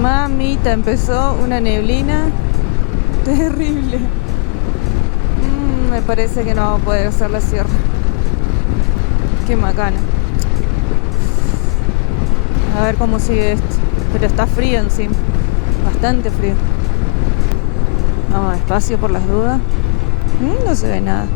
Mamita, empezó una neblina terrible. Me parece que no vamos a poder hacer la sierra. Qué macana. A ver cómo sigue esto. Pero está frío encima. Bastante frío. Vamos despacio por las dudas. No se ve nada.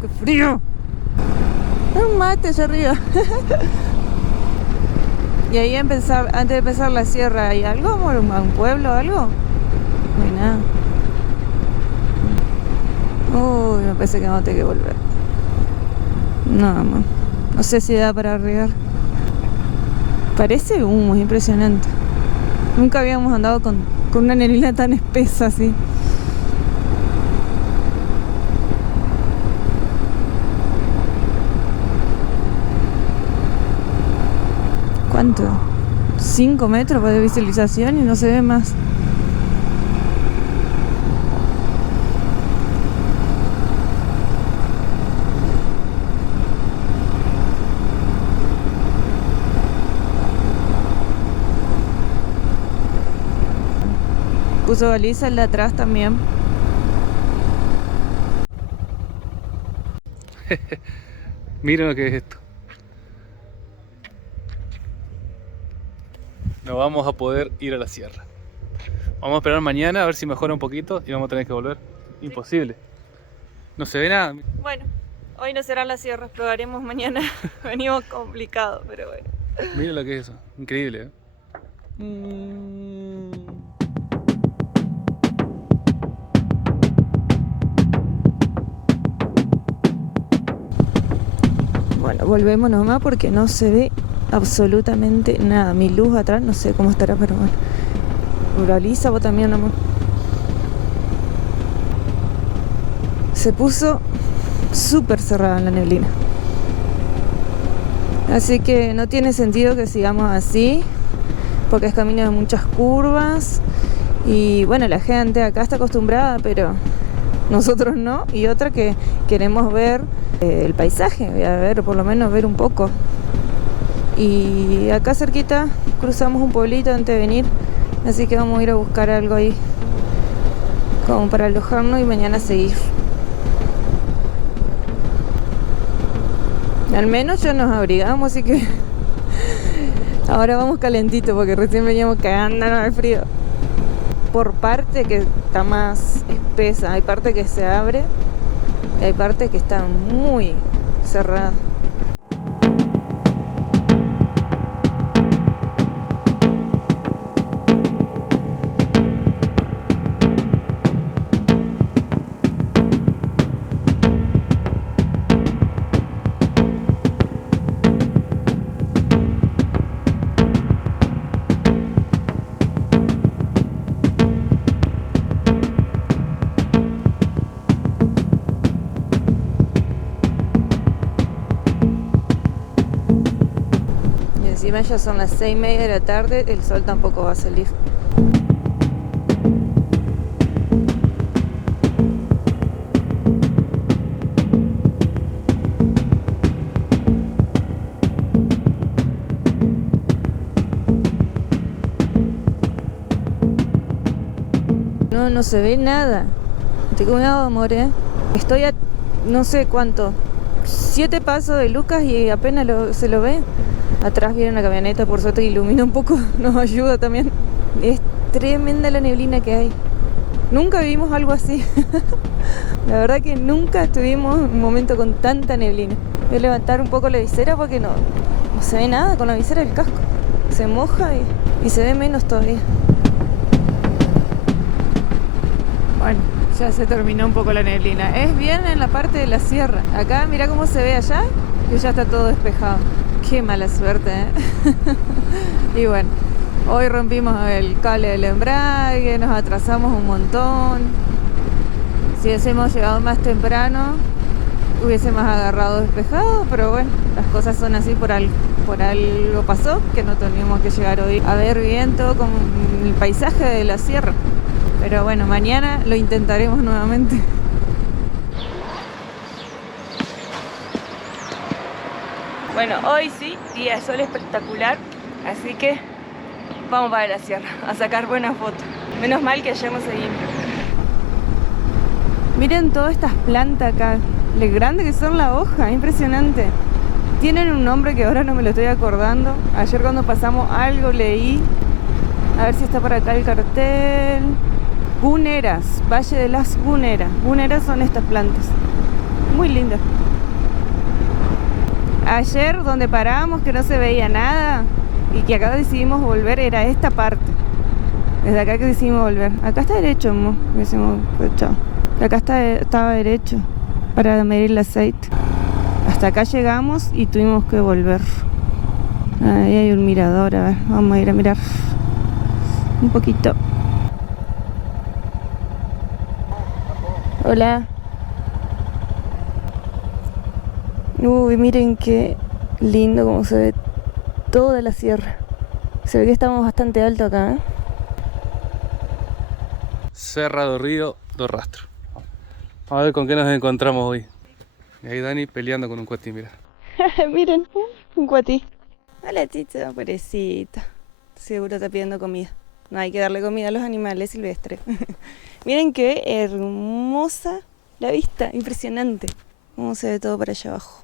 ¡Qué frío! Un mate allá arriba. Y ahí antes de empezar la sierra, ¿hay algo? ¿Un pueblo o algo? No hay nada. Uy, me parece que vamos a tener que volver. No sé si da para regar. Parece humo, es impresionante. Nunca habíamos andado con una neblina tan espesa así. ¿Cuánto? 5 metros de visualización y no se ve más. Puso baliza el de atrás también. Miren lo que es esto. No vamos a poder ir a la sierra. Vamos a esperar mañana a ver si mejora un poquito y vamos a tener que volver. Imposible. No se ve nada. Bueno, hoy no serán las sierras, probaremos mañana. Venimos complicado, pero bueno. Miren lo que es eso. Increíble, ¿eh? Bueno, volvemos nomás porque no se ve absolutamente nada. Mi luz atrás, no sé cómo estará, pero bueno. Ruraliza, vos también, amor. Se puso súper cerrada la neblina. Así que no tiene sentido que sigamos así, porque es camino de muchas curvas. Y bueno, la gente acá está acostumbrada, pero nosotros no. Y otra que queremos ver el paisaje, voy a ver, por lo menos ver un poco. Y acá cerquita cruzamos un pueblito antes de venir, así que vamos a ir a buscar algo ahí como para alojarnos y mañana seguir. Al menos ya nos abrigamos, así que ahora vamos calentito porque recién veníamos cagándonos de frío. Por parte que está más espesa, hay parte que se abre y hay parte que está muy cerrada. Encima ya son las 6:30 de la tarde, el sol tampoco va a salir. No se ve nada. Ten cuidado, amor, Estoy a no sé cuánto, 7 pasos de Lucas y apenas se lo ve. Atrás viene una camioneta, por suerte que ilumina un poco, nos ayuda también. Es tremenda la neblina que hay. Nunca vivimos algo así. La verdad que nunca estuvimos en un momento con tanta neblina. Voy a levantar un poco la visera porque no se ve nada con la visera del casco. Se moja y se ve menos todavía. Bueno, ya se terminó un poco la neblina. Es bien en la parte de la sierra. Acá, mira cómo se ve allá, que ya está todo despejado. Qué mala suerte, Y bueno, hoy rompimos el cable del embrague, nos atrasamos un montón. Si hubiésemos llegado más temprano, hubiésemos agarrado despejado, pero bueno, las cosas son así por algo pasó, que no teníamos que llegar hoy a ver bien todo como el paisaje de la sierra. Pero bueno, mañana lo intentaremos nuevamente. Bueno, hoy sí, día de sol espectacular, así que vamos para la sierra a sacar buenas fotos. Menos mal que ayer no seguimos. Miren todas estas plantas acá, lo grande que son las hojas, impresionante. Tienen un nombre que ahora no me lo estoy acordando. Ayer cuando pasamos algo leí. A ver si está por acá el cartel. Guneras, Valle de las Guneras. Guneras son estas plantas, muy lindas. Ayer donde parábamos que no se veía nada y que acá decidimos volver era esta parte. Desde acá que decidimos volver. Acá está derecho, decimos, chao. Acá estaba derecho para medir el aceite. Hasta acá llegamos y tuvimos que volver. Ahí hay un mirador, a ver, vamos a ir a mirar un poquito. Hola. Uy, miren qué lindo como se ve toda la sierra. Se ve que estamos bastante alto acá, ¿eh? Serra do Río do Rastro. A ver con qué nos encontramos hoy. Y ahí Dani peleando con un cuatí, mira. Miren, un cuatí. Hola, Tito, pobrecito. Seguro está pidiendo comida. No hay que darle comida a los animales silvestres. Miren qué hermosa la vista, impresionante. Cómo se ve todo para allá abajo.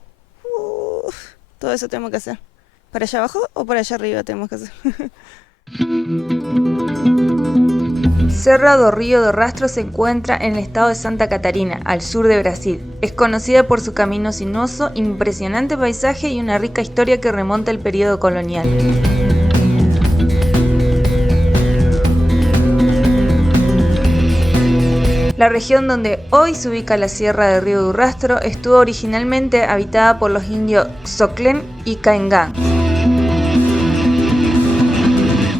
Todo eso tenemos que hacer. ¿Para allá abajo o para allá arriba tenemos que hacer? Serra do Rio do Rastro se encuentra en el estado de Santa Catarina, al sur de Brasil. Es conocida por su camino sinuoso, impresionante paisaje y una rica historia que remonta al periodo colonial. La región donde hoy se ubica la Sierra de Río do Rastro estuvo originalmente habitada por los indios Xoclen y Caingan.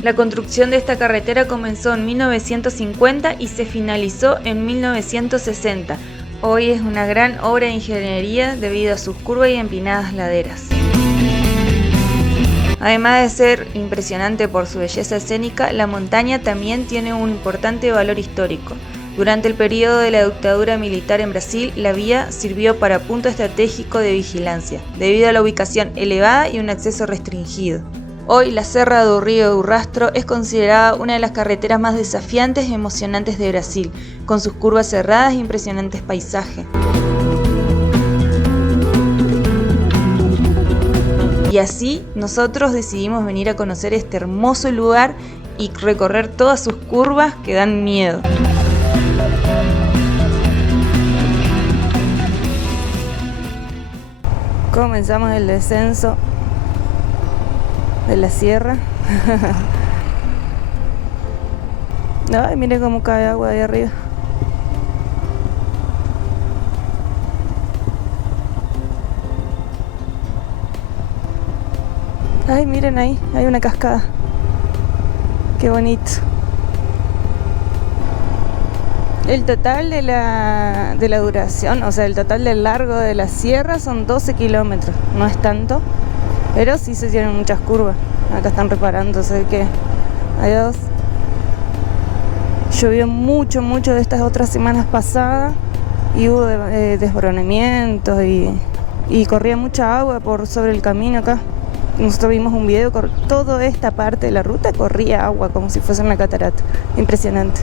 La construcción de esta carretera comenzó en 1950 y se finalizó en 1960. Hoy es una gran obra de ingeniería debido a sus curvas y empinadas laderas. Además de ser impresionante por su belleza escénica, la montaña también tiene un importante valor histórico. Durante el periodo de la dictadura militar en Brasil, la vía sirvió para punto estratégico de vigilancia, debido a la ubicación elevada y un acceso restringido. Hoy, la Serra do Rio do Rastro es considerada una de las carreteras más desafiantes y emocionantes de Brasil, con sus curvas cerradas e impresionantes paisajes. Y así, nosotros decidimos venir a conocer este hermoso lugar y recorrer todas sus curvas que dan miedo. Comenzamos el descenso de la sierra. Ay, miren cómo cae agua de arriba. Ay, miren ahí, hay una cascada. Qué bonito. El total de la duración, o sea, el total del largo de la sierra son 12 kilómetros. No es tanto, pero sí se tienen muchas curvas. Acá están reparando, sé que hay dos. Llovió mucho de estas otras semanas pasadas y hubo desbordamientos y corría mucha agua por sobre el camino acá. Nosotros vimos un video, toda esta parte de la ruta corría agua como si fuese una catarata. Impresionante.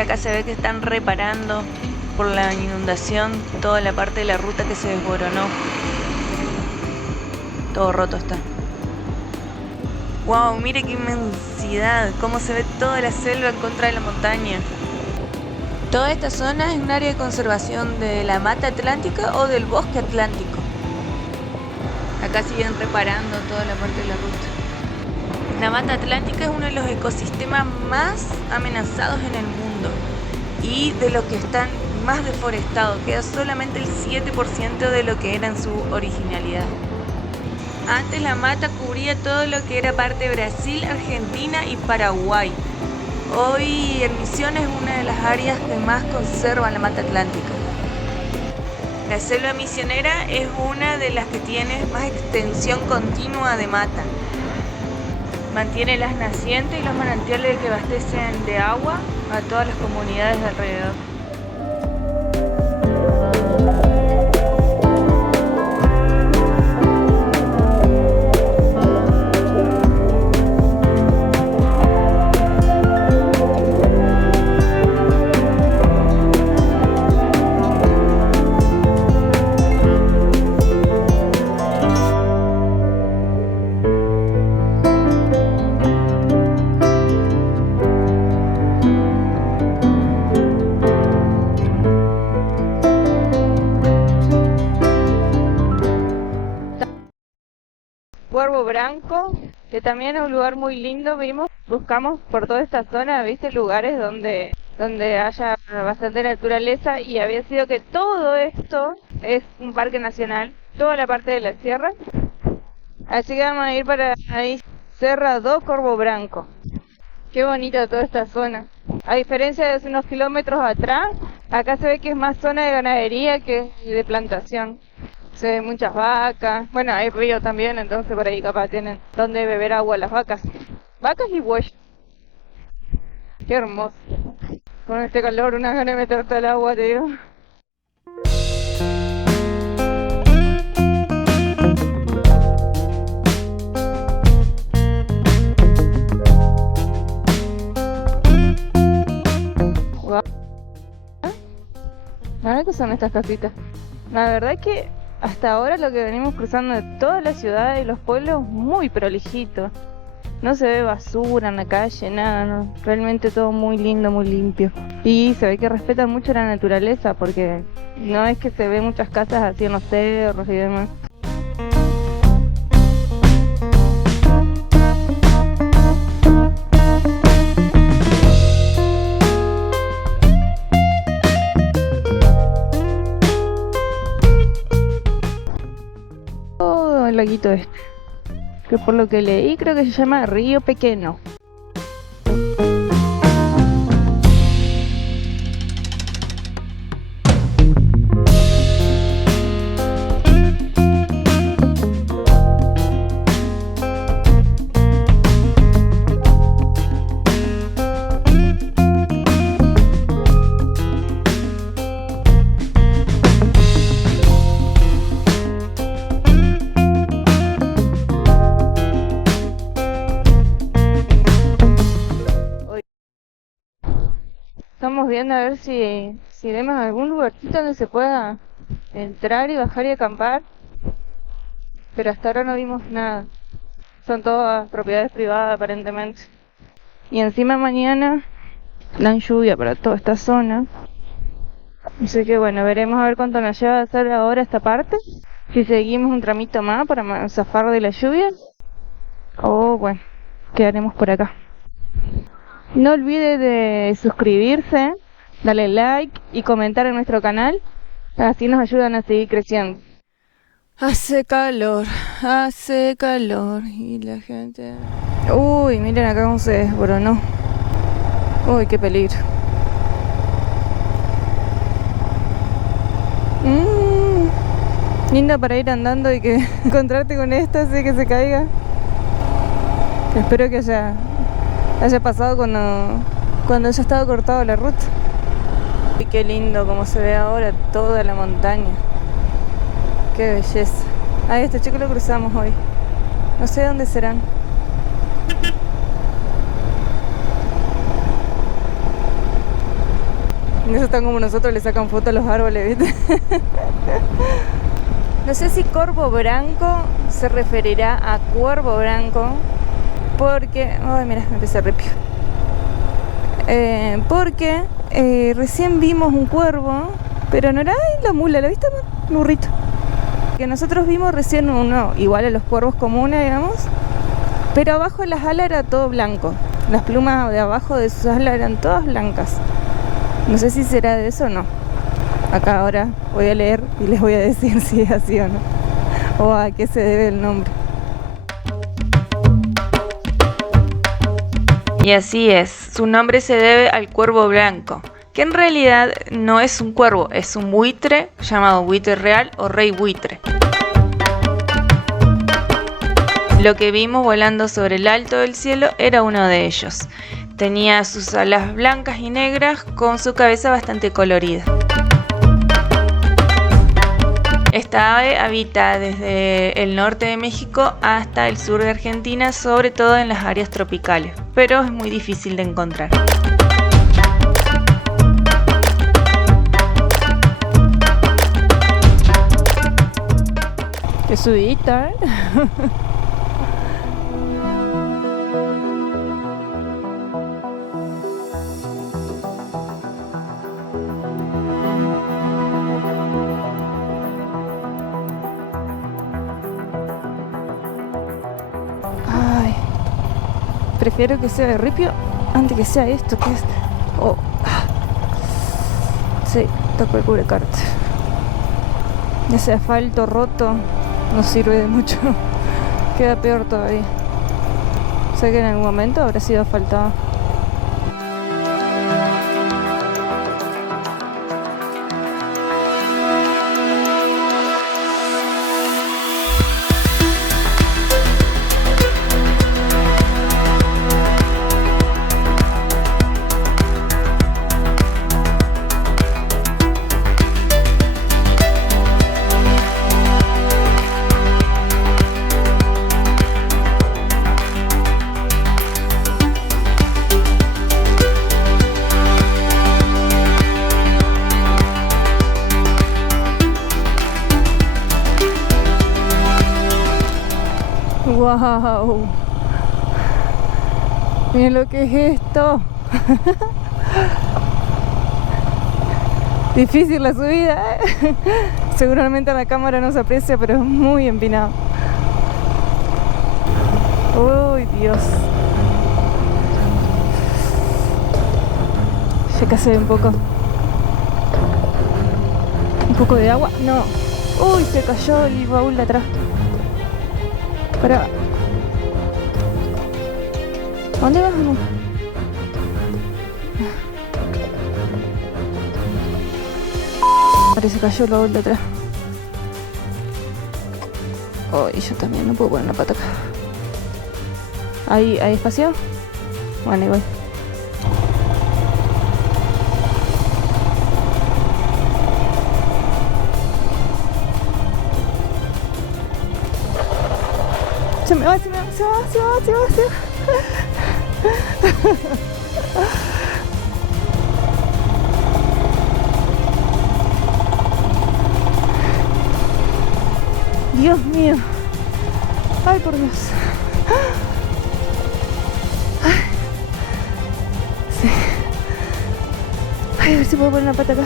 Acá se ve que están reparando por la inundación toda la parte de la ruta que se desboronó. Todo roto está. Wow, mire qué inmensidad, cómo se ve toda la selva en contra de la montaña. Toda esta zona es un área de conservación de la mata atlántica o del bosque atlántico. Acá siguen reparando toda la parte de la ruta. La mata atlántica es uno de los ecosistemas más amenazados en el mundo y de los que están más deforestados. Queda solamente el 7% de lo que era en su originalidad. Antes la mata cubría todo lo que era parte de Brasil, Argentina y Paraguay. Hoy en Misiones es una de las áreas que más conservan la mata atlántica. La selva misionera es una de las que tiene más extensión continua de mata. Mantiene las nacientes y los manantiales que abastecen de agua a todas las comunidades de alrededor. Cuervo Branco, que también es un lugar muy lindo, buscamos por toda esta zona, viste, lugares donde haya bastante naturaleza, y había sido que todo esto es un parque nacional, toda la parte de la sierra, así que vamos a ir para ahí, Serra do Corvo Branco. Qué bonita toda esta zona. A diferencia de hace unos kilómetros atrás, acá se ve que es más zona de ganadería que de plantación. Se ven muchas vacas, bueno, hay río también, entonces por ahí capaz tienen donde beber agua las vacas. Vacas y bueyes. Qué hermoso. Con este calor, unas ganas de meterte al agua, te digo. Wow. A ver qué son estas casitas. La verdad es que hasta ahora lo que venimos cruzando de toda la ciudad y los pueblos, muy prolijito. No se ve basura en la calle, nada, no. Realmente todo muy lindo, muy limpio. Y se ve que respetan mucho la naturaleza, porque no es que se ve muchas casas así en los cerros y demás. El laguito este, que por lo que leí creo que se llama Río Pequeño. Estamos viendo a ver si vemos algún lugarcito donde se pueda entrar y bajar y acampar, pero hasta ahora no vimos nada. Son todas propiedades privadas aparentemente. Y encima mañana dan lluvia para toda esta zona. Así que bueno, veremos a ver cuánto nos lleva a hacer ahora esta parte. Si seguimos un tramito más para zafar de la lluvia, o bueno, quedaremos por acá. No olvide de suscribirse, darle like y comentar en nuestro canal, así nos ayudan a seguir creciendo. Hace calor y la gente... Uy, miren acá cómo se desboronó. Uy, qué peligro. Linda para ir andando y que encontrarte con esta así que se caiga. Espero que haya pasado cuando ya estaba cortado la ruta. Y qué lindo como se ve ahora toda la montaña. Qué belleza. A este chico lo cruzamos hoy. No sé dónde serán. En eso están como nosotros, le sacan fotos a los árboles, ¿viste? No sé si corvo branco se referirá a cuervo branco, porque... Ay, mira, me empecé a repiar. Porque recién vimos un cuervo, pero no era... ¡Ay, la mula! ¿La viste, un burrito? Que nosotros vimos recién uno, igual a los cuervos comunes, digamos, pero abajo de las alas era todo blanco. Las plumas de abajo de sus alas eran todas blancas. No sé si será de eso o no. Acá ahora voy a leer y les voy a decir si es así o no, o a qué se debe el nombre. Y así es, su nombre se debe al cuervo blanco, que en realidad no es un cuervo, es un buitre llamado buitre real o rey buitre. Lo que vimos volando sobre el alto del cielo era uno de ellos. Tenía sus alas blancas y negras con su cabeza bastante colorida. Esta ave habita desde el norte de México hasta el sur de Argentina, sobre todo en las áreas tropicales, pero es muy difícil de encontrar. Qué subidita, ¿eh? Ay, prefiero que sea de ripio antes que sea esto, que es... Oh. Sí, toco el cubrecárter. Ese asfalto roto no sirve de mucho. Queda peor todavía. Sé que en algún momento habrá sido asfaltado. ¡Wow! Miren lo que es esto. Difícil la subida, ¿eh? Seguramente en la cámara no se aprecia, pero es muy empinado. ¡Uy, Dios! Ya casi un poco de agua. No. ¡Uy! Se cayó el baúl de atrás. Para. ¿A dónde vas, amor? Parece que cayó el baúl de atrás. Oh, y yo también no puedo poner la pata acá. ¿Hay espacio? Bueno, igual. Se me va. Dios mío. Ay, por Dios. Sí. Ay, a ver si puedo poner la pata acá.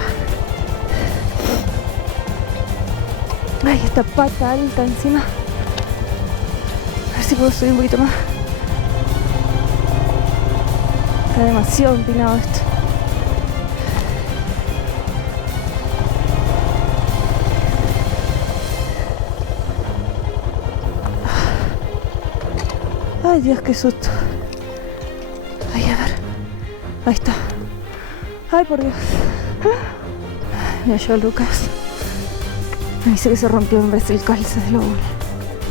Ay, esta pata alta encima. A ver si puedo subir un poquito más. Está demasiado empinado esto. Ay, Dios, qué susto. Ay, a ver. Ahí está. Ay, por Dios. Mira yo, Lucas. Me dice que se rompió en vez el calce del baúl.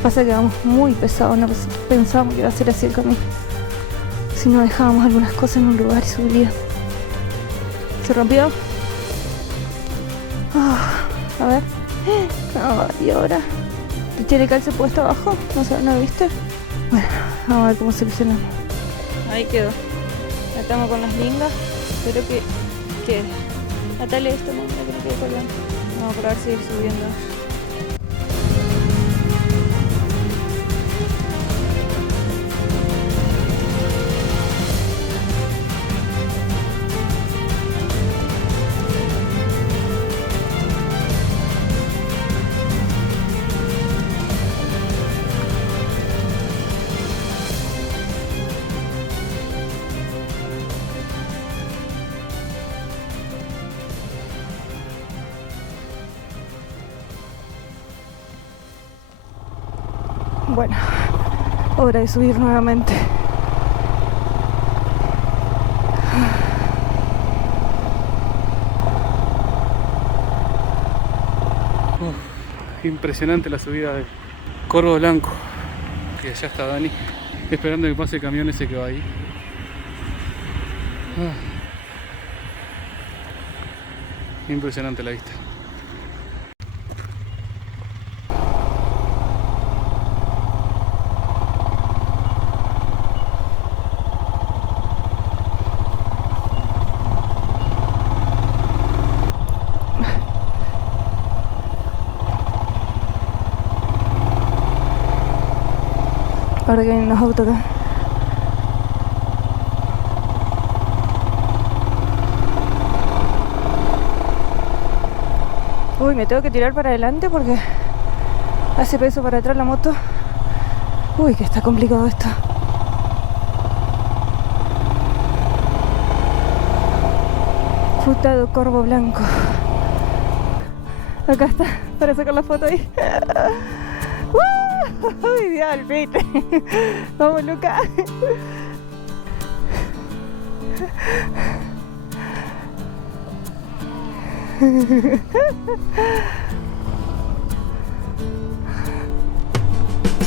Pasa que vamos muy pesados, no pensábamos que iba a ser así el camino. Si no dejábamos algunas cosas en un lugar y subía. ¿Se rompió? Oh, a ver. Oh, ¿y ahora? ¿Tiene calce puesto abajo? ¿No lo viste? Bueno, vamos a ver cómo solucionamos. Ahí quedó. Atamos con las lingas. Espero que quede. Atale esto, mamá, que me quede colgando. Vamos a probar seguir subiendo. Bueno, hora de subir nuevamente. Impresionante la subida de Corvo Blanco. Y allá está Dani, esperando que pase el camión ese que va ahí. Impresionante la vista. Ahora que vienen los autos acá. Uy, me tengo que tirar para adelante porque hace peso para atrás la moto. Uy, que está complicado esto. Ruta do Corvo Blanco. Acá está, para sacar la foto ahí. ¡Uy, Dios, al fin! Vamos, Luca.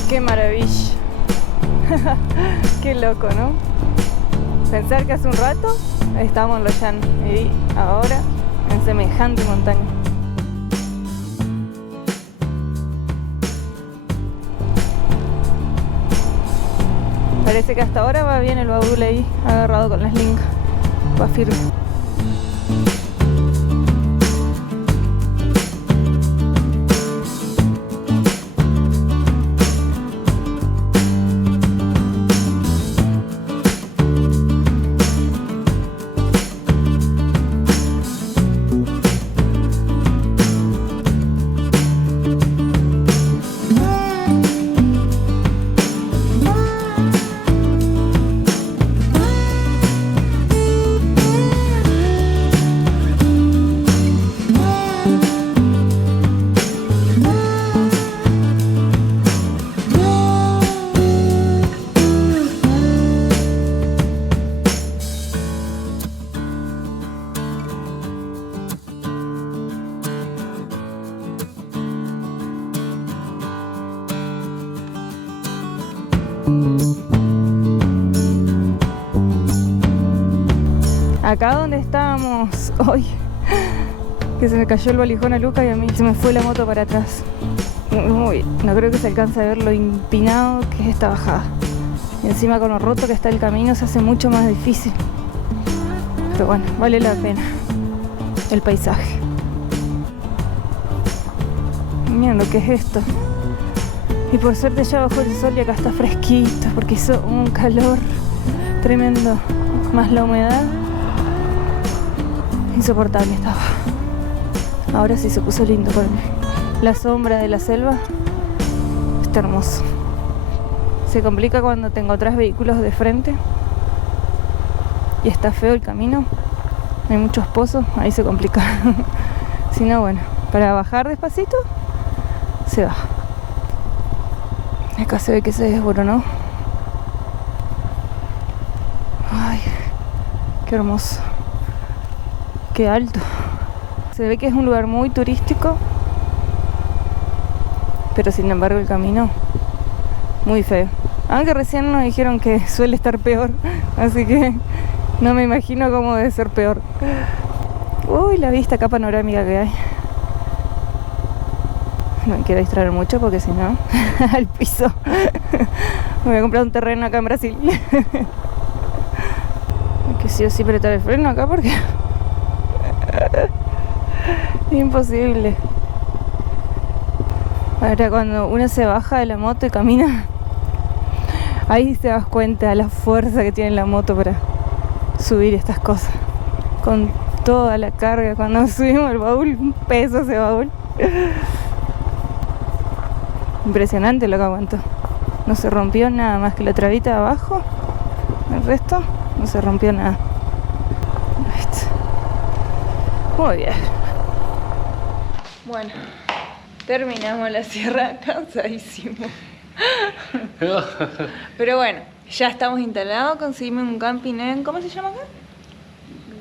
¡Qué maravilla! ¡Qué loco!, ¿no? Pensar que hace un rato estábamos en los llanos y ahora en semejante montaña. Parece que hasta ahora va bien el baúl ahí, agarrado con las lingas. Va firme. Acá donde estábamos hoy, que se me cayó el valijón a Luca y a mí se me fue la moto para atrás. Uy, no creo que se alcance a ver lo empinado que es esta bajada. Y encima con lo roto que está el camino se hace mucho más difícil. Pero bueno, vale la pena el paisaje. Miren lo que es esto. Y por suerte ya bajó el sol y acá está fresquito porque hizo un calor tremendo. Más la humedad. Insoportable estaba. Ahora sí se puso lindo por la sombra de la selva. Está hermoso. Se complica cuando tengo otros vehículos de frente y está feo el camino. Hay muchos pozos, ahí se complica. Si no, bueno, para bajar despacito se baja. Acá se ve que se desboronó. Ay, qué hermoso. Qué alto. Se ve que es un lugar muy turístico, pero sin embargo el camino muy feo. Aunque recién nos dijeron que suele estar peor, así que no me imagino cómo debe ser peor. Uy, la vista acá panorámica que hay. No me quiero distraer mucho porque si no, al piso. Me voy a comprar un terreno acá en Brasil. Hay que sí o sí apretar el freno acá porque Imposible. Ahora cuando uno se baja de la moto y camina, ahí te das cuenta de la fuerza que tiene la moto para subir estas cosas. Con toda la carga, cuando subimos el baúl, un peso ese baúl. Impresionante lo que aguantó. No se rompió nada más que la trabita de abajo. El resto no se rompió nada. Muy bien. Bueno, terminamos la sierra cansadísimo. Pero bueno, ya estamos instalados. Conseguimos un camping en... ¿Cómo se llama acá?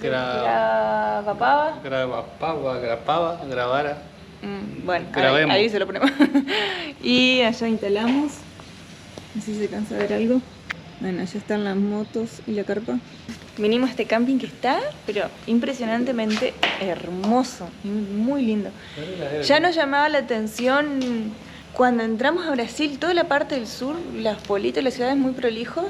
Gravara. Bueno, Grabemos. ahí se lo ponemos. Y allá instalamos. No sé si se cansa de ver algo. Bueno, allá están las motos y la carpa. Vinimos a este camping que está, pero impresionantemente hermoso, muy lindo. Ya nos llamaba la atención cuando entramos a Brasil, toda la parte del sur, los pueblitos, las ciudades muy prolijos.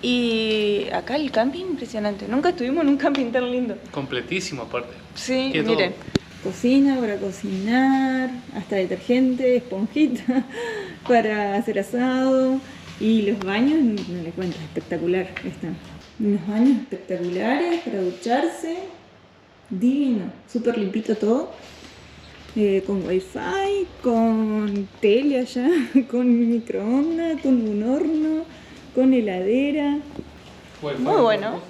Y acá el camping impresionante. Nunca estuvimos en un camping tan lindo. Completísimo aparte. Sí, ¿Qué miren. Cocina para cocinar, hasta detergente, esponjita para hacer asado. Y los baños, no le cuento, espectacular están. Unos baños espectaculares para ducharse. Divino, súper limpito todo. Con wifi, con tele allá, con microondas, con un horno, con heladera. Muy bueno.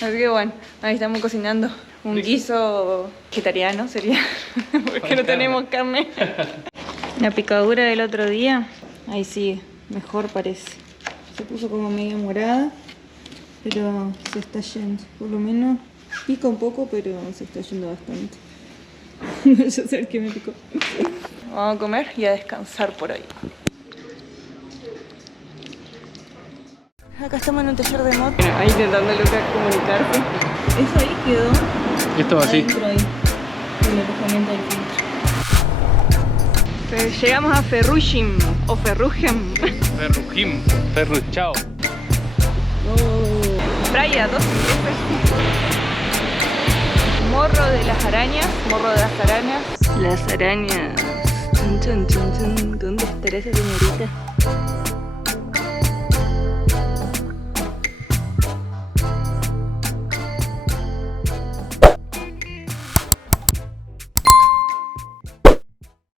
Así que bueno, ahí estamos cocinando un guiso vegetariano sería, porque no tenemos carne. La picadura del otro día, ahí sigue, mejor parece. Se puso como medio morada, pero se está yendo. Por lo menos pica un poco, pero se está yendo bastante. No sé el que me picó. Vamos a comer y a descansar por hoy. Acá estamos en un taller de moto. Ahí intentando Lucas comunicarse. Eso ahí quedó. Esto va así. Adentro ahí. El alojamiento del filtro. Llegamos a Ferrugem o Ferrugem. Ferruchao. Praia 2 Morro de las arañas. Las arañas. Chun, chun, chun, chun. ¿Dónde estará esa señorita?